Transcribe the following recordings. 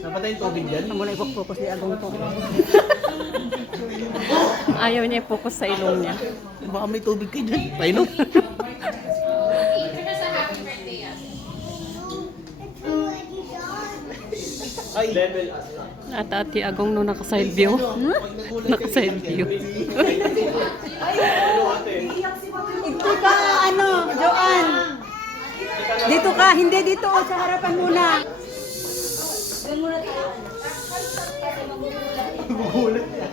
Napatay yung tubig dyan? Amo na i-focus ni Agong to. Ayaw niya i-focus sa ilong niya. Baka may tubig kayo dyan. Painom. Ay, level as na. At Ate Agong no naka-side view. Naka-side view. Ito ka, ano, Joan. Dito ka, hindi dito, sa harapan muna. Gugulat yan.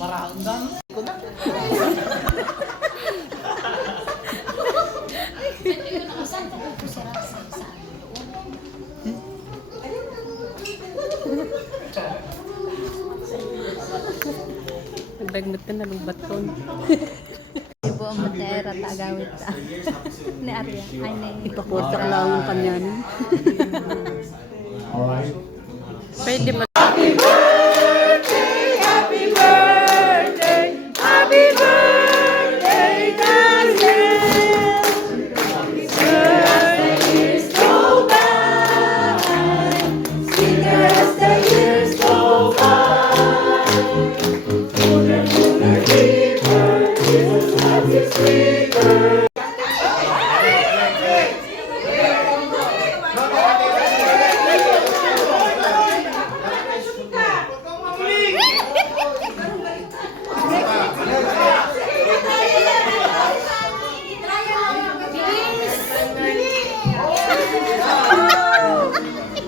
Maranggang ko na. Nagdagmat ka na ng baton. Ibu ang matera tagawit ta. Ni Arya. Ay, ni. Ipaporta lang ang kanya niya. Pwede mo.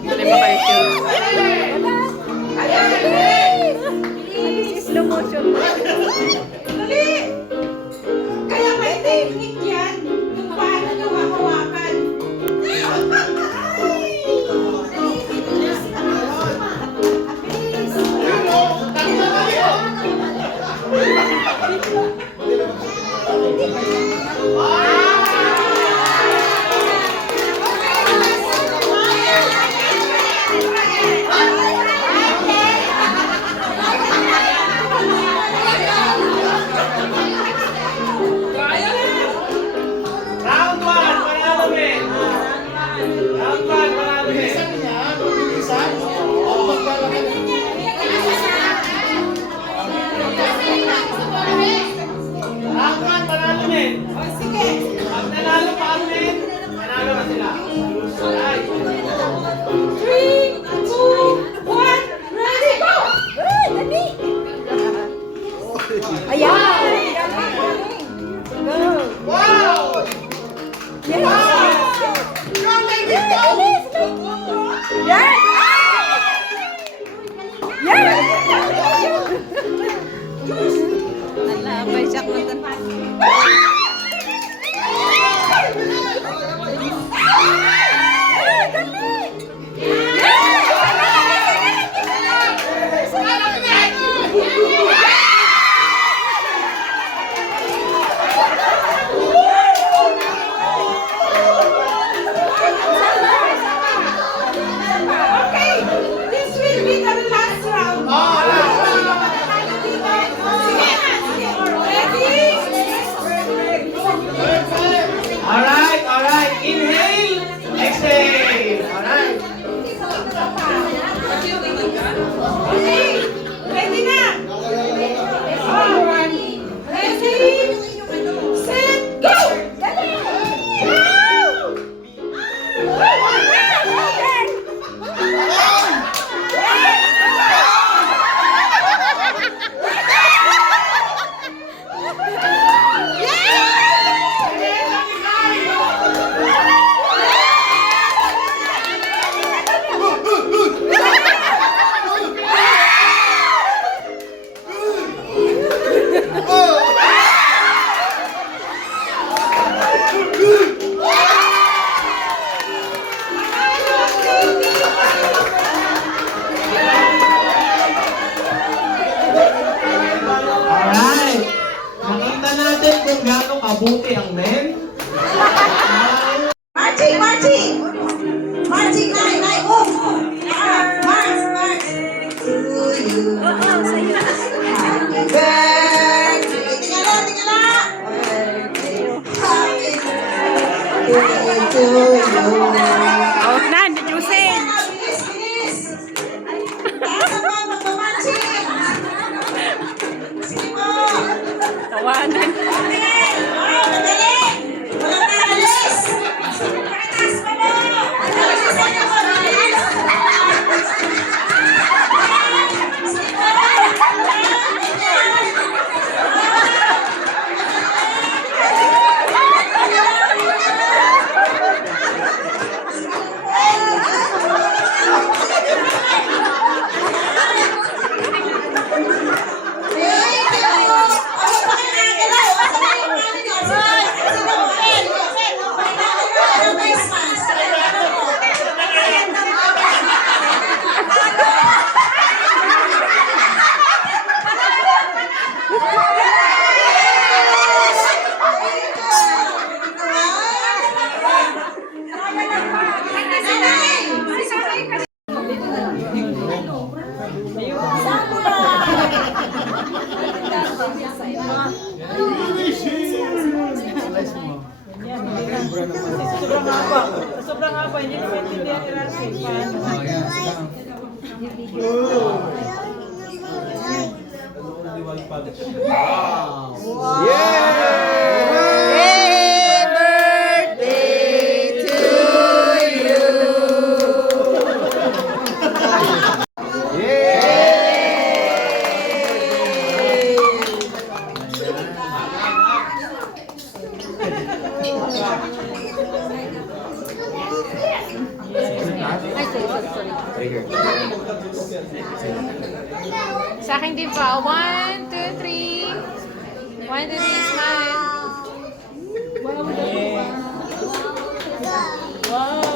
Dali ba kayo shoot? Slow motion. Kaya may technique yan. Kung paano nyo hawakan. Round 1, panalo men! Round 1, panalo men! Round 1, panalo men! Pag nanalo pa ang men, panalo na sila. Alright. 3, 2, 1, ready, go! Ayan! Go! Wow! Ala, may siyak na tan. Okay, this will be the last round. Alright. Inhale, exhale. Alright. Okay, ready na? Ready, set, go! Alright. Nakita natin kung gaano kabuti ang men. Marching! Marching, nine, move! March! To you. Happy birthday to you. Out na, hindi juicing. Tawanan. Sobrang haba, hindi na maintindihan ni Ransi. Paano? Sa akin din pa. 1, 2, 3. 1, 2, 3, smile.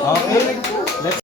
Okay.